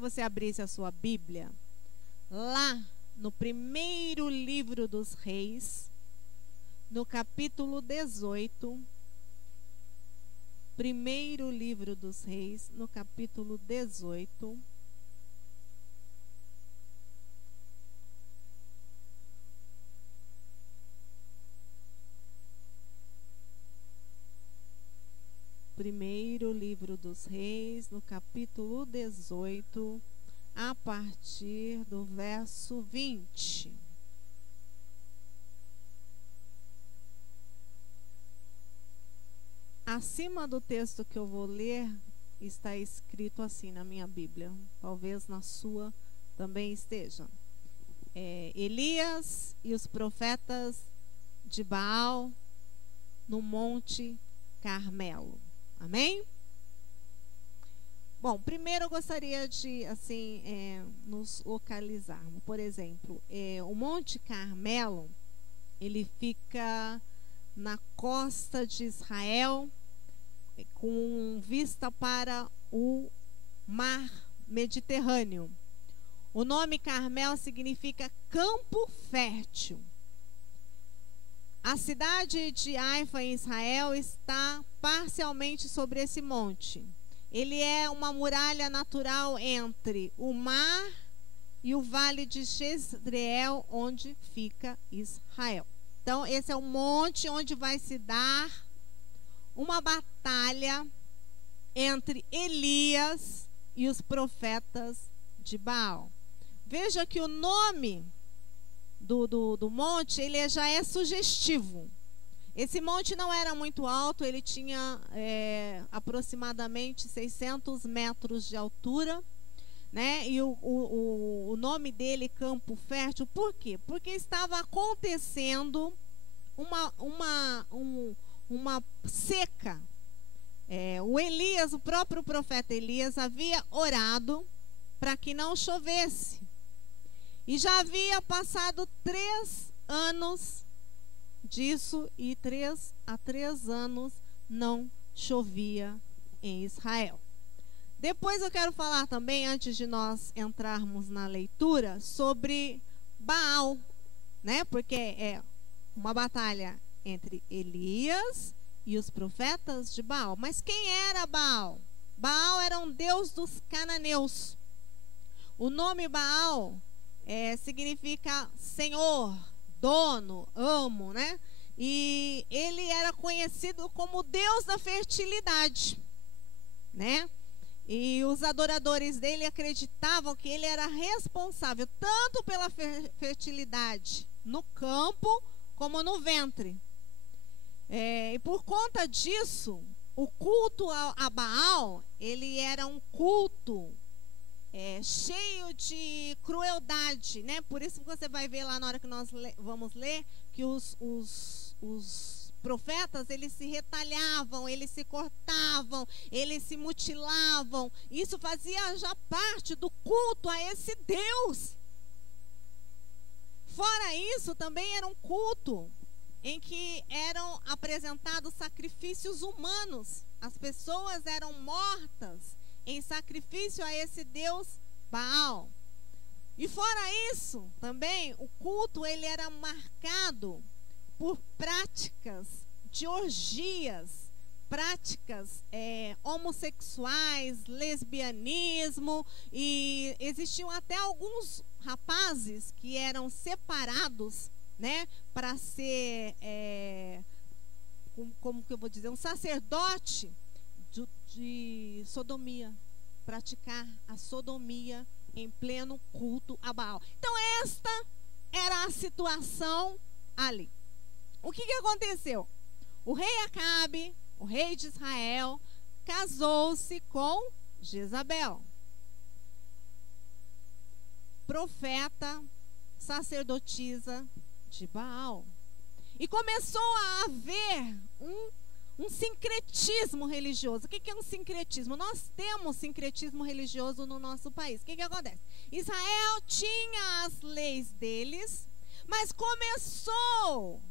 Você abrisse a sua Bíblia lá no primeiro livro dos Reis, no capítulo 18. Primeiro livro dos Reis, no capítulo 18. Primeiro livro dos Reis, no capítulo 18, a partir do verso 20. Acima do texto que eu vou ler, está escrito assim na minha Bíblia. Talvez na sua também esteja. Elias e os profetas de Baal no Monte Carmelo. Amém? Bom, primeiro eu gostaria de, nos localizarmos. Por exemplo, o Monte Carmelo, ele fica na costa de Israel, com vista para o mar Mediterrâneo. O nome Carmel significa campo fértil. A cidade de Haifa, em Israel, está parcialmente sobre esse monte. Ele é uma muralha natural entre o mar e o vale de Jezreel, onde fica Israel. Então, esse é o monte onde vai se dar uma batalha entre Elias e os profetas de Baal. Veja que o nome do monte, ele já é sugestivo. Esse monte não era muito alto, ele tinha aproximadamente 600 metros de altura, né? E o nome dele, Campo Fértil, por quê? Porque estava acontecendo uma seca. O próprio profeta Elias havia orado para que não chovesse. E já havia passado 3 anos disso, e 3 anos não chovia em Israel. Depois eu quero falar também, antes de nós entrarmos na leitura, sobre Baal, né? Porque é uma batalha entre Elias e os profetas de Baal. Mas quem era Baal? Baal era um deus dos cananeus. O nome Baal significa senhor, dono, amo, né? E ele era conhecido como deus da fertilidade, né? E os adoradores dele acreditavam que ele era responsável tanto pela fertilidade no campo como no ventre. E por conta disso, o culto a Baal, ele era um culto cheio de crueldade, né? Por isso que você vai ver lá na hora que nós vamos ler que os profetas, eles se retalhavam, eles se cortavam, eles se mutilavam. Isso fazia já parte do culto a esse Deus. Fora isso, também era um culto em que eram apresentados sacrifícios humanos. As pessoas eram mortas em sacrifício a esse Deus Baal. E fora isso, também, o culto ele era marcado por práticas de orgias, práticas homossexuais, lesbianismo, e existiam até alguns rapazes que eram separados, né, para ser, como que eu vou dizer, um sacerdote de sodomia, praticar a sodomia em pleno culto a Baal. Então esta era a situação ali. O que aconteceu? O rei Acabe, o rei de Israel, casou-se com Jezabel, profeta, sacerdotisa de Baal. E começou a haver um sincretismo religioso. O que é um sincretismo? Nós temos sincretismo religioso no nosso país. O que acontece? Israel tinha as leis deles, mas começou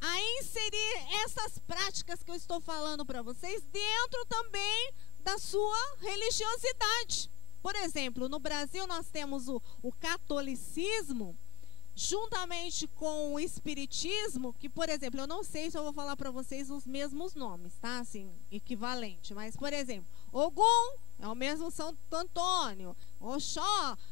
a inserir essas práticas que eu estou falando para vocês dentro também da sua religiosidade. Por exemplo, no Brasil nós temos o catolicismo, juntamente com o espiritismo, que, por exemplo, eu não sei se eu vou falar para vocês os mesmos nomes, tá? Assim, equivalente. Mas, por exemplo, Ogum é o mesmo Santo Antônio. Oxóssi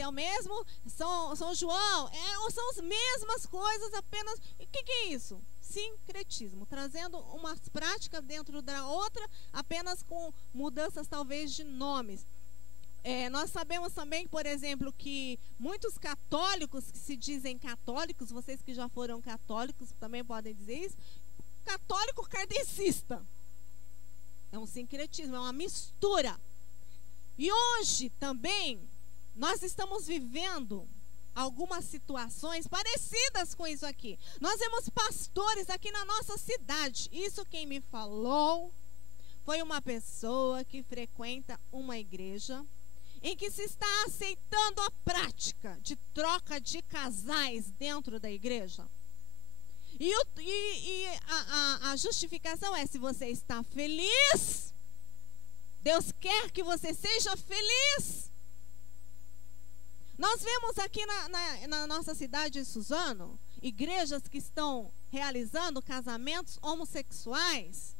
é o mesmo São João. São as mesmas coisas, apenas... O que é isso? Sincretismo, trazendo umas práticas dentro da outra, apenas com mudanças talvez de nomes. Nós sabemos também, por exemplo, que muitos católicos que se dizem católicos, vocês que já foram católicos também podem dizer isso, católico kardecista. É um sincretismo, é uma mistura. E hoje também nós estamos vivendo algumas situações parecidas com isso aqui. Nós vemos pastores aqui na nossa cidade. Isso quem me falou foi uma pessoa que frequenta uma igreja em que se está aceitando a prática de troca de casais dentro da igreja. E a justificação é: se você está feliz, Deus quer que você seja feliz. Nós vemos aqui na nossa cidade de Suzano, igrejas que estão realizando casamentos homossexuais.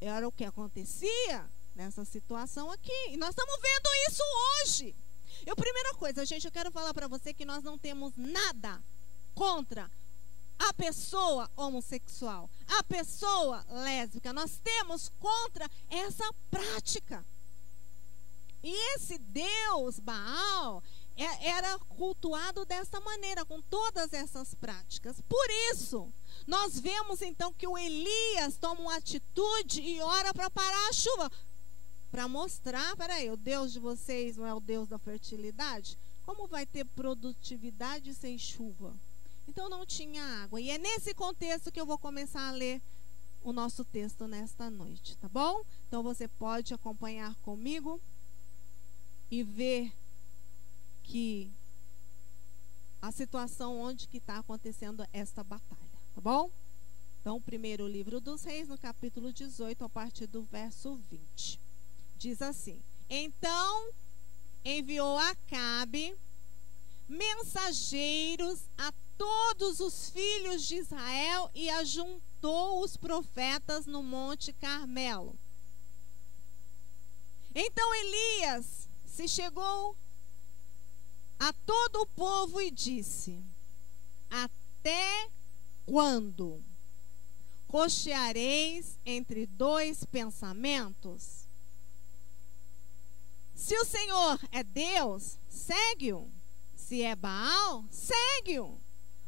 Era o que acontecia nessa situação aqui. E nós estamos vendo isso hoje. Primeira coisa, gente, eu quero falar para você que nós não temos nada contra a pessoa homossexual, a pessoa lésbica. Nós temos contra essa prática. E esse Deus Baal era cultuado dessa maneira, com todas essas práticas. Por isso, nós vemos então que o Elias toma uma atitude e ora para parar a chuva, para mostrar: peraí, o Deus de vocês não é o Deus da fertilidade? Como vai ter produtividade sem chuva? Então não tinha água. E é nesse contexto que eu vou começar a ler o nosso texto nesta noite, tá bom? Então você pode acompanhar comigo e ver que a situação onde que está acontecendo esta batalha, tá bom? Então, primeiro livro dos Reis, no capítulo 18, a partir do verso 20. Diz assim: então enviou Acabe mensageiros a todos os filhos de Israel e ajuntou os profetas no Monte Carmelo. Então Elias se chegou a todo o povo e disse: até quando cocheareis entre dois pensamentos? Se o Senhor é Deus, segue-o. Se é Baal, segue-o.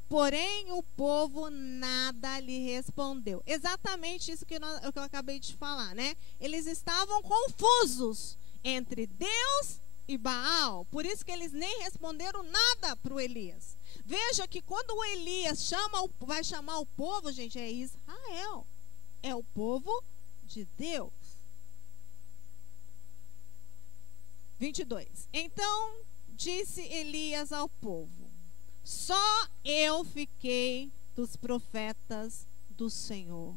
Porém, o povo nada lhe respondeu. Exatamente isso que eu acabei de falar, né? Eles estavam confusos entre Deus e Baal. Por isso que eles nem responderam nada para o Elias. Veja que quando o Elias vai chamar o povo, gente, é Israel. É o povo de Deus. 22. Então disse Elias ao povo: só eu fiquei dos profetas do Senhor.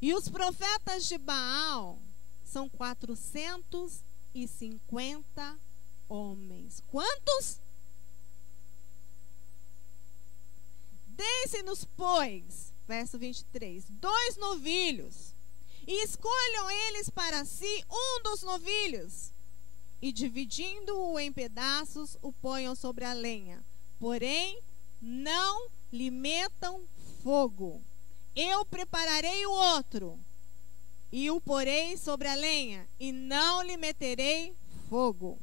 E os profetas de Baal são 450 homens. Quantos? Deixem-nos, pois, verso 23, 2 novilhos, e escolham eles para si um dos novilhos, e dividindo-o em pedaços, o ponham sobre a lenha. Porém, não lhe metam fogo. Eu prepararei o outro, e o porei sobre a lenha, e não lhe meterei fogo.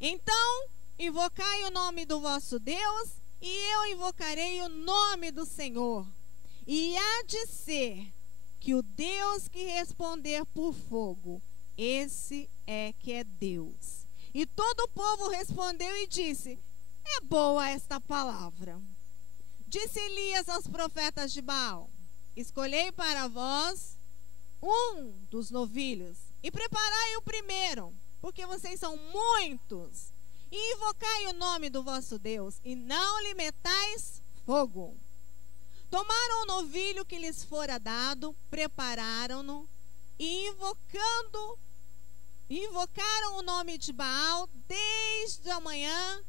Então, invocai o nome do vosso Deus, e eu invocarei o nome do Senhor. E há de ser que o Deus que responder por fogo, esse é que é Deus. E todo o povo respondeu e disse: é boa esta palavra. Disse Elias aos profetas de Baal: escolhei para vós um dos novilhos, e preparai o primeiro, porque vocês são muitos, e invocai o nome do vosso Deus, e não lhe metais fogo. Tomaram o novilho que lhes fora dado, prepararam-no, e invocando invocaram o nome de Baal desde a manhã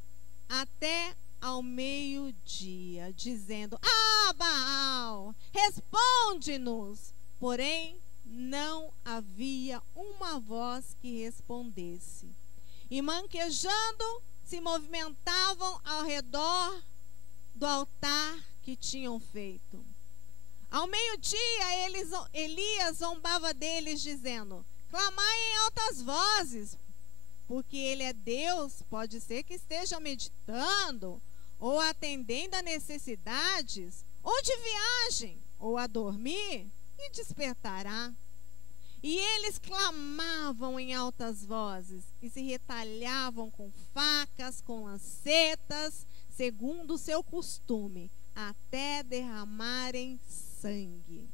até ao meio-dia, dizendo: Ah, Baal, responde-nos. Porém, não havia uma voz que respondesse. E manquejando, se movimentavam ao redor do altar que tinham feito. Ao meio-dia, Elias zombava deles, dizendo: Clamai em altas vozes, porque ele é Deus. Pode ser que estejam meditando, ou atendendo a necessidades, ou de viagem, ou a dormir, e despertará. E eles clamavam em altas vozes, e se retalhavam com facas, com lancetas, segundo o seu costume, até derramarem sangue.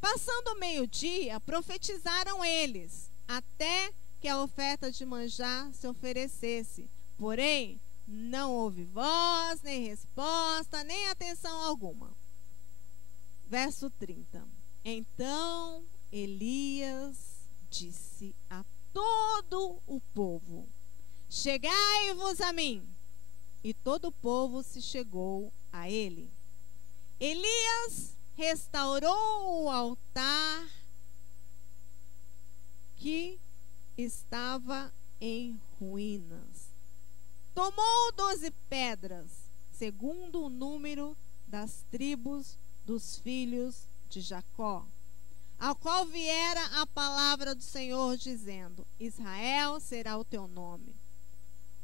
Passando o meio-dia, profetizaram eles, até que a oferta de manjar se oferecesse. Porém, não houve voz, nem resposta, nem atenção alguma. Verso 30. Então Elias disse a todo o povo: Chegai-vos a mim. E todo o povo se chegou a ele. Elias restaurou o altar que estava em ruínas. Tomou 12 pedras, segundo o número das tribos dos filhos de Jacó, ao qual viera a palavra do Senhor, dizendo: Israel será o teu nome.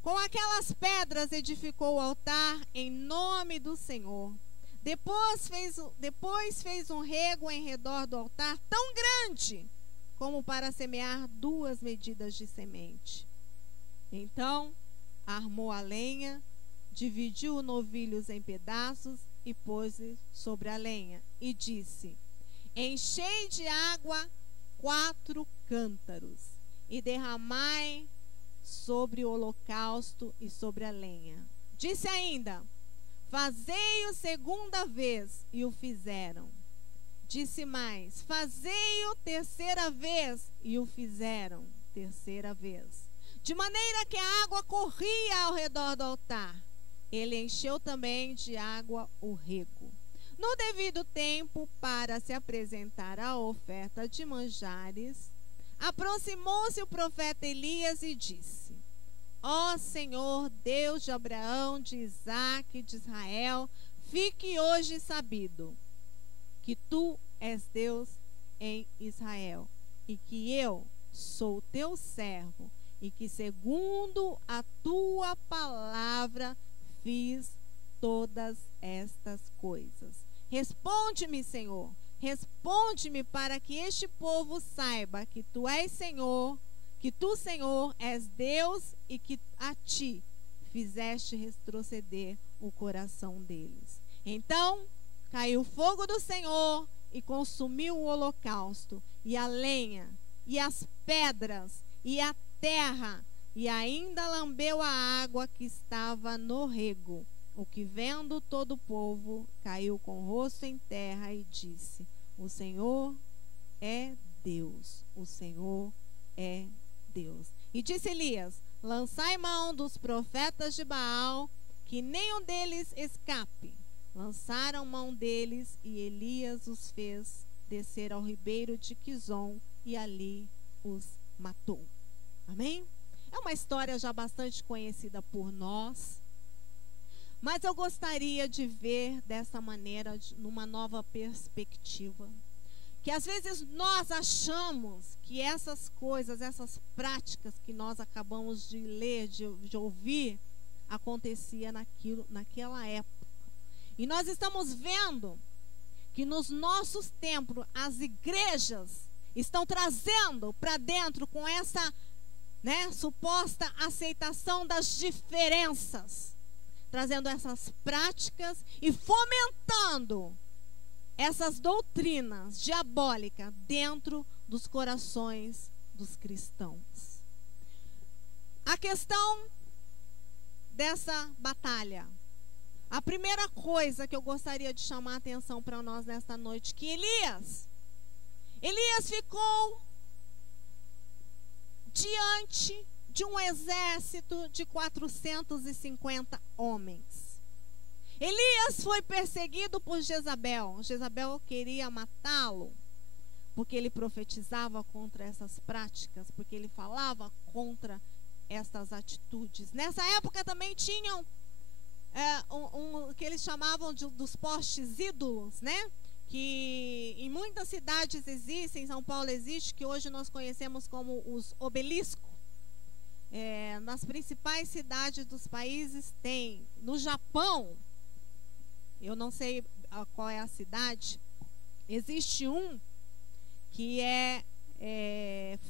Com aquelas pedras edificou o altar em nome do Senhor. Depois fez um rego em redor do altar tão grande como para semear 2 medidas de semente. Então armou a lenha, dividiu novilhos em pedaços e pôs sobre a lenha, e disse: Enchei de água 4 cântaros e derramai sobre o holocausto e sobre a lenha. Disse ainda: Fazei-o segunda vez, e o fizeram. Disse mais: Fazei-o terceira vez, e o fizeram terceira vez. De maneira que a água corria ao redor do altar. Ele encheu também de água o rego. No devido tempo, para se apresentar a oferta de manjares, aproximou-se o profeta Elias e disse: Ó Senhor, Deus de Abraão, de Isaque e de Israel, fique hoje sabido que tu és Deus em Israel, e que eu sou teu servo, e que segundo a tua palavra fiz todas estas coisas. Responde-me, Senhor, responde-me, para que este povo saiba que tu és Senhor, que tu, Senhor, és Deus, e que a ti fizeste retroceder o coração deles. Então caiu o fogo do Senhor e consumiu o holocausto, e a lenha, e as pedras, e a terra, e ainda lambeu a água que estava no rego. O que, vendo todo o povo, caiu com o rosto em terra e disse: O Senhor é Deus, o Senhor é Deus. E disse Elias: Lançai mão dos profetas de Baal, que nenhum deles escape. Lançaram mão deles, e Elias os fez descer ao ribeiro de Quizon, e ali os matou. Amém? É uma história já bastante conhecida por nós, mas eu gostaria de ver dessa maneira, numa nova perspectiva. Que às vezes nós achamos que essas coisas, essas práticas que nós acabamos de ler, de ouvir, acontecia naquela época. E nós estamos vendo que nos nossos templos as igrejas estão trazendo para dentro, com essa suposta aceitação das diferenças, trazendo essas práticas e fomentando essas doutrinas diabólicas dentro dos corações dos cristãos. A questão dessa batalha, a primeira coisa que eu gostaria de chamar a atenção para nós nesta noite, que Elias ficou diante de um exército de 450 homens. Elias foi perseguido por Jezabel. Jezabel queria matá-lo, porque ele profetizava contra essas práticas, porque ele falava contra essas atitudes. Nessa época também tinham que eles chamavam dos postes ídolos, né? Que em muitas cidades existem, em São Paulo existe, que hoje nós conhecemos como os obeliscos. Nas principais cidades dos países tem. No Japão, eu não sei qual é a cidade, existe um que é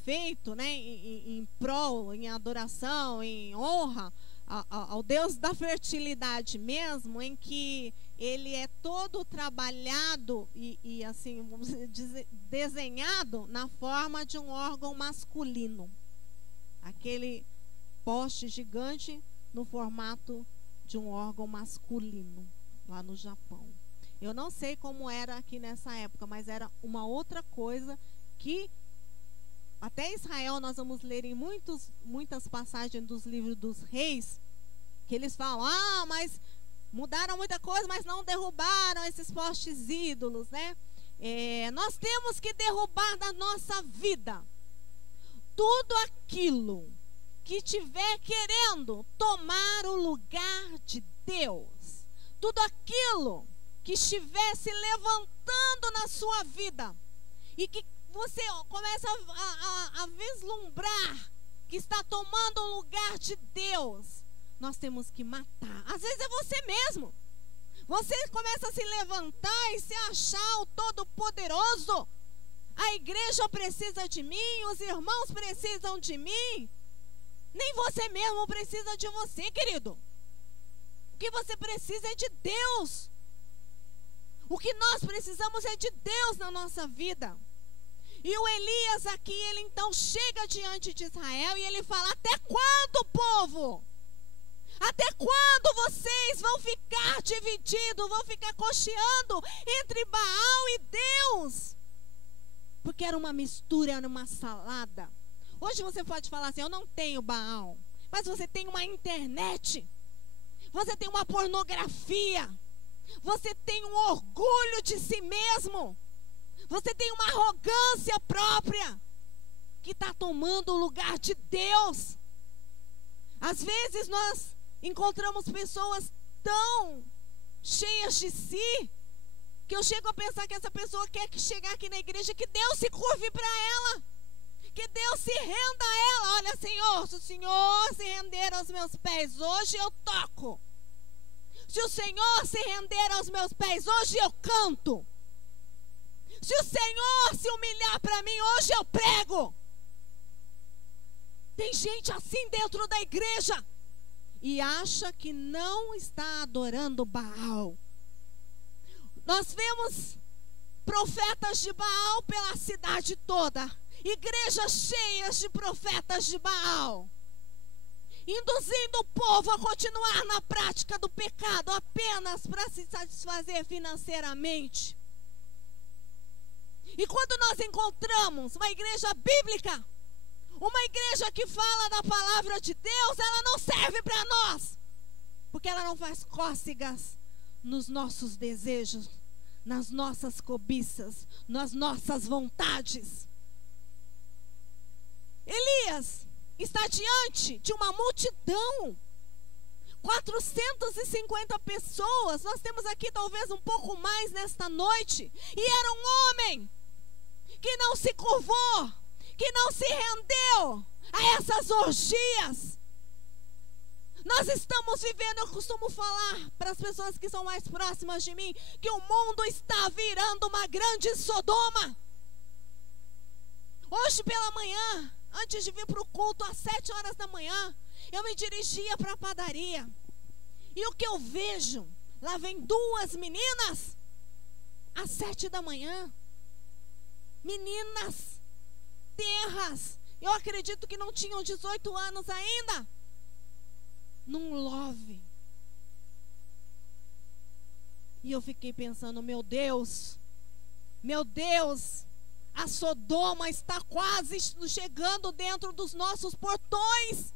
feito, né, em prol, em adoração, em honra ao Deus da fertilidade mesmo, em que ele é todo trabalhado e assim, vamos dizer, desenhado na forma de um órgão masculino. Aquele poste gigante no formato de um órgão masculino, lá no Japão. Eu não sei como era aqui nessa época, mas era uma outra coisa que até Israel nós vamos ler em muitas passagens dos livros dos reis, que eles falam, mas mudaram muita coisa, mas não derrubaram esses postes ídolos, né? Nós temos que derrubar da nossa vida tudo aquilo que estiver querendo tomar o lugar de Deus, tudo aquilo que estiver se levantando na sua vida e que você começa a vislumbrar que está tomando o lugar de Deus, nós temos que matar. Às vezes é você mesmo. Você começa a se levantar e se achar o todo-poderoso. A igreja precisa de mim, os irmãos precisam de mim. Nem você mesmo precisa de você, querido. O que você precisa é de Deus. O que nós precisamos é de Deus na nossa vida. E o Elias aqui, ele então chega diante de Israel e ele fala: até quando, povo? Até quando vocês vão ficar divididos, vão ficar cocheando entre Baal e Deus? Porque era uma mistura, era uma salada. Hoje você pode falar assim: eu não tenho Baal, mas você tem uma internet, você tem uma pornografia, você tem um orgulho de si mesmo, você tem uma arrogância própria que está tomando o lugar de Deus. Às vezes nós encontramos pessoas tão cheias de si que eu chego a pensar que essa pessoa quer chegar aqui na igreja, que Deus se curve para ela, que Deus se renda a ela. Olha, Senhor, se o Senhor se render aos meus pés, hoje eu toco. Se o Senhor se render aos meus pés, hoje eu canto. Se o Senhor se humilhar para mim, hoje eu prego. Tem gente assim dentro da igreja e acha que não está adorando Baal. Nós vemos profetas de Baal pela cidade toda, igrejas cheias de profetas de Baal, induzindo o povo a continuar na prática do pecado apenas para se satisfazer financeiramente. E quando nós encontramos uma igreja bíblica, uma igreja que fala da palavra de Deus, ela não serve para nós, porque ela não faz cócegas nos nossos desejos, nas nossas cobiças, nas nossas vontades. Elias está diante de uma multidão, 450 pessoas. Nós temos aqui talvez um pouco mais nesta noite. E era um homem que não se curvou, que não se rendeu a essas orgias. Nós estamos vivendo, eu costumo falar para as pessoas que são mais próximas de mim, que o mundo está virando uma grande Sodoma. Hoje pela manhã, antes de vir para o culto, às 7 horas da manhã, eu me dirigia para a padaria. E o que eu vejo? Lá vem duas meninas, às 7 da manhã. Meninas terras, eu acredito que não tinham 18 anos ainda, num love. E eu fiquei pensando: meu Deus, A Sodoma está quase chegando dentro dos nossos portões.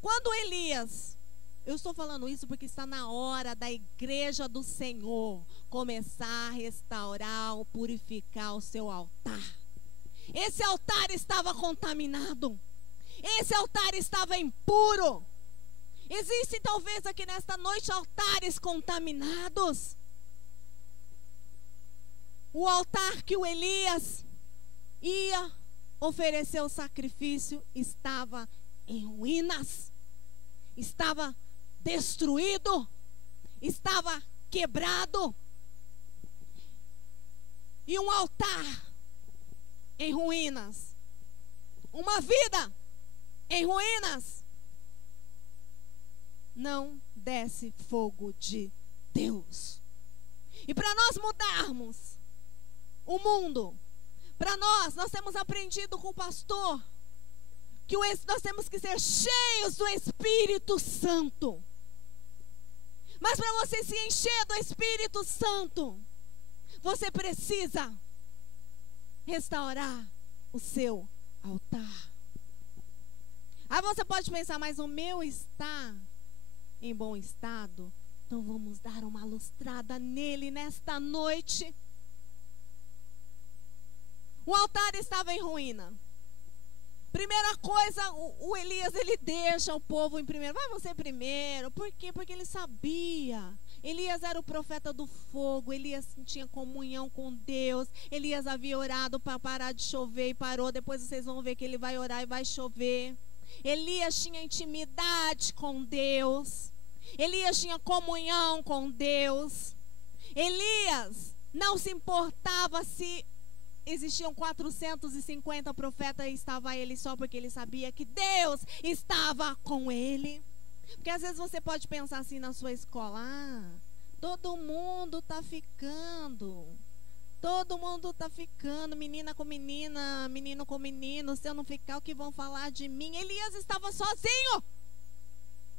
Quando Elias, eu estou falando isso porque está na hora da igreja do Senhor começar a restaurar ou purificar o seu altar. Esse altar estava contaminado. Esse altar estava impuro. Existem talvez aqui nesta noite altares contaminados. O altar que o Elias ia oferecer o sacrifício estava em ruínas. Estava destruído. Estava quebrado. E um altar em ruínas. Uma vida em ruínas. Não desce fogo de Deus. E para nós mudarmos o mundo, para nós temos aprendido com o pastor que nós temos que ser cheios do Espírito Santo. Mas para você se encher do Espírito Santo, você precisa restaurar o seu altar. Aí você pode pensar, mas o meu está em bom estado, então vamos dar uma lustrada nele nesta noite. O altar estava em ruína. Primeira coisa, o Elias, ele deixa o povo em primeiro. Vai você primeiro. Por quê? Porque ele sabia. Elias era o profeta do fogo. Elias tinha comunhão com Deus. Elias havia orado para parar de chover e parou. Depois vocês vão ver que ele vai orar e vai chover. Elias tinha intimidade com Deus. Elias tinha comunhão com Deus. Elias não se importava se existiam 450 profetas e estava ele só porque ele sabia que Deus estava com ele. Porque às vezes você pode pensar assim na sua escola: todo mundo está ficando. Todo mundo está ficando, menina com menina, menino com menino. Se eu não ficar, o que vão falar de mim? Elias estava sozinho.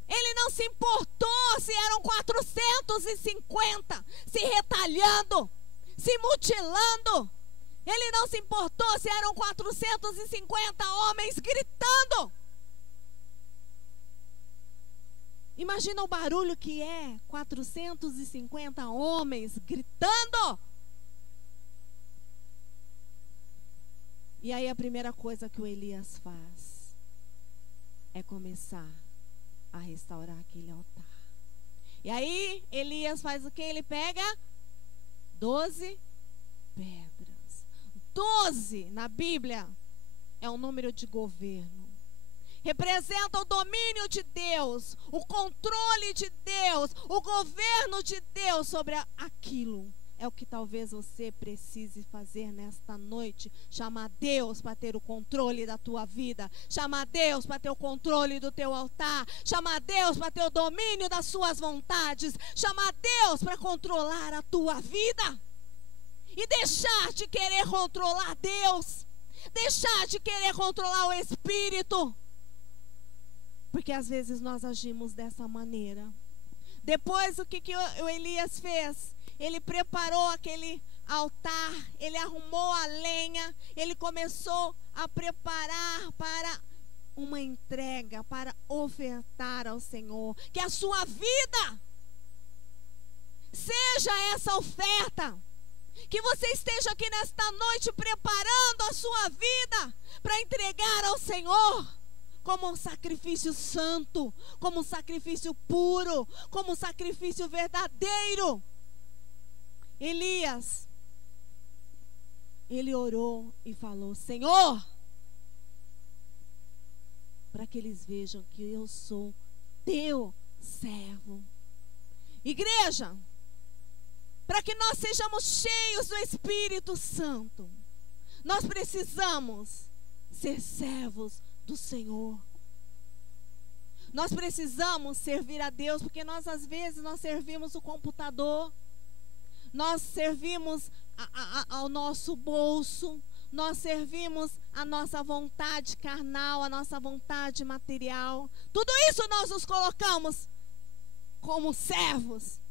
Ele não se importou se eram 450 se retalhando, se mutilando. Ele não se importou se eram 450 homens gritando. Imagina o barulho que é 450 homens gritando. E aí a primeira coisa que o Elias faz é começar a restaurar aquele altar. E aí Elias faz o que? Ele pega 12 pedras. 12 na Bíblia é um número de governo. Representa o domínio de Deus, o controle de Deus, o governo de Deus sobre aquilo. É o que talvez você precise fazer nesta noite. Chamar Deus para ter o controle da tua vida. Chamar Deus para ter o controle do teu altar. Chamar Deus para ter o domínio das suas vontades. Chamar Deus para controlar a tua vida. E deixar de querer controlar Deus. Deixar de querer controlar o Espírito. Porque às vezes nós agimos dessa maneira. Depois o que o Elias fez? Ele preparou aquele altar, ele arrumou a lenha, ele começou a preparar para uma entrega, para ofertar ao Senhor. Que a sua vida seja essa oferta. Que você esteja aqui nesta noite preparando a sua vida para entregar ao Senhor. Como um sacrifício santo, como um sacrifício puro, como um sacrifício verdadeiro. Elias, ele orou e falou: Senhor, para que eles vejam que eu sou teu servo. Igreja, para que nós sejamos cheios do Espírito Santo, nós precisamos ser servos do Senhor. Nós precisamos servir a Deus, porque nós às vezes nós servimos o computador, nós servimos ao nosso bolso, nós servimos a nossa vontade carnal, a nossa vontade material. Tudo isso nós nos colocamos como servos.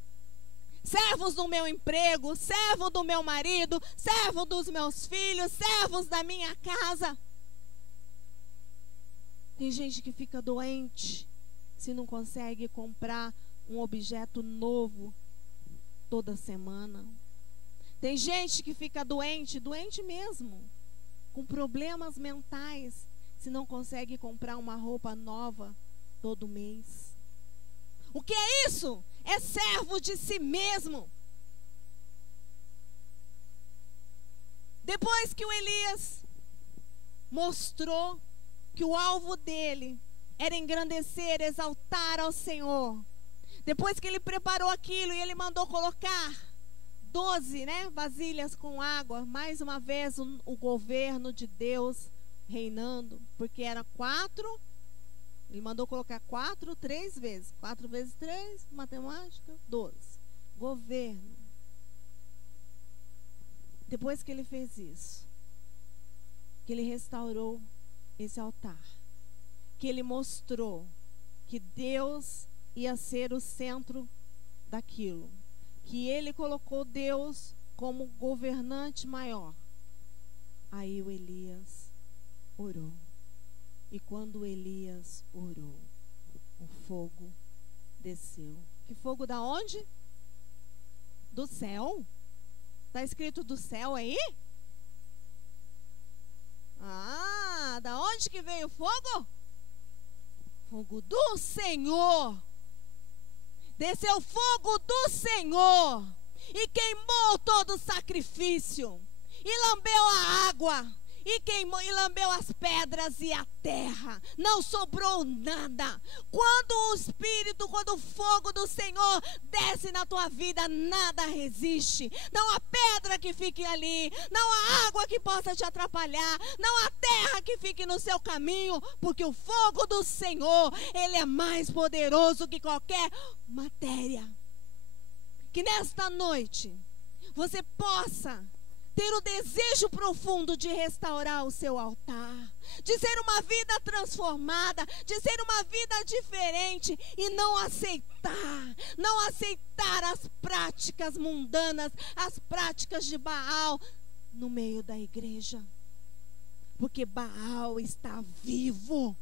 Servos do meu emprego, servo do meu marido, servo dos meus filhos, servos da minha casa. Tem gente que fica doente se não consegue comprar um objeto novo toda semana. Tem gente que fica doente, doente mesmo, com problemas mentais, se não consegue comprar uma roupa nova todo mês. O que é isso? É servo de si mesmo. Depois que o Elias mostrou que o alvo dele era engrandecer, exaltar ao Senhor, depois que ele preparou aquilo e ele mandou colocar 12, vasilhas com água, mais uma vez o governo de Deus reinando, porque era 4. Ele mandou colocar 4, 3 vezes. 4 vezes 3, matemática, 12. Governo. Depois que ele fez isso, que ele restaurou esse altar, que ele mostrou que Deus ia ser o centro daquilo, que ele colocou Deus como governante maior. Aí o Elias orou. E quando Elias orou, o fogo desceu. Que fogo da onde? Do céu? Está escrito do céu aí? Ah, da onde que veio o fogo? Fogo do Senhor. Desceu fogo do Senhor e queimou todo o sacrifício, e lambeu a água, e queimou e lambeu as pedras e a terra. Não sobrou nada. Quando o fogo do Senhor desce na tua vida, nada resiste. Não há pedra que fique ali, não há água que possa te atrapalhar, não há terra que fique no seu caminho, porque o fogo do Senhor, ele é mais poderoso que qualquer matéria. Que nesta noite você possa ter o desejo profundo de restaurar o seu altar, de ser uma vida transformada, de ser uma vida diferente, e não aceitar as práticas mundanas, as práticas de Baal no meio da igreja, porque Baal está vivo.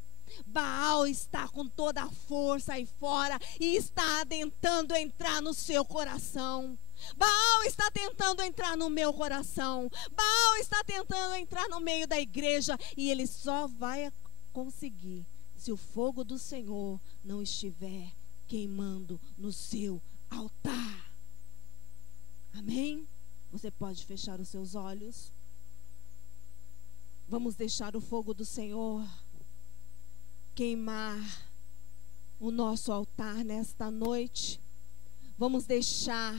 Baal está com toda a força aí fora e está tentando entrar no seu coração. Baal está tentando entrar no meu coração. Baal está tentando entrar no meio da igreja, e ele só vai conseguir se o fogo do Senhor não estiver queimando no seu altar. Amém? Você pode fechar os seus olhos. Vamos deixar o fogo do Senhor queimar o nosso altar nesta noite. Vamos deixar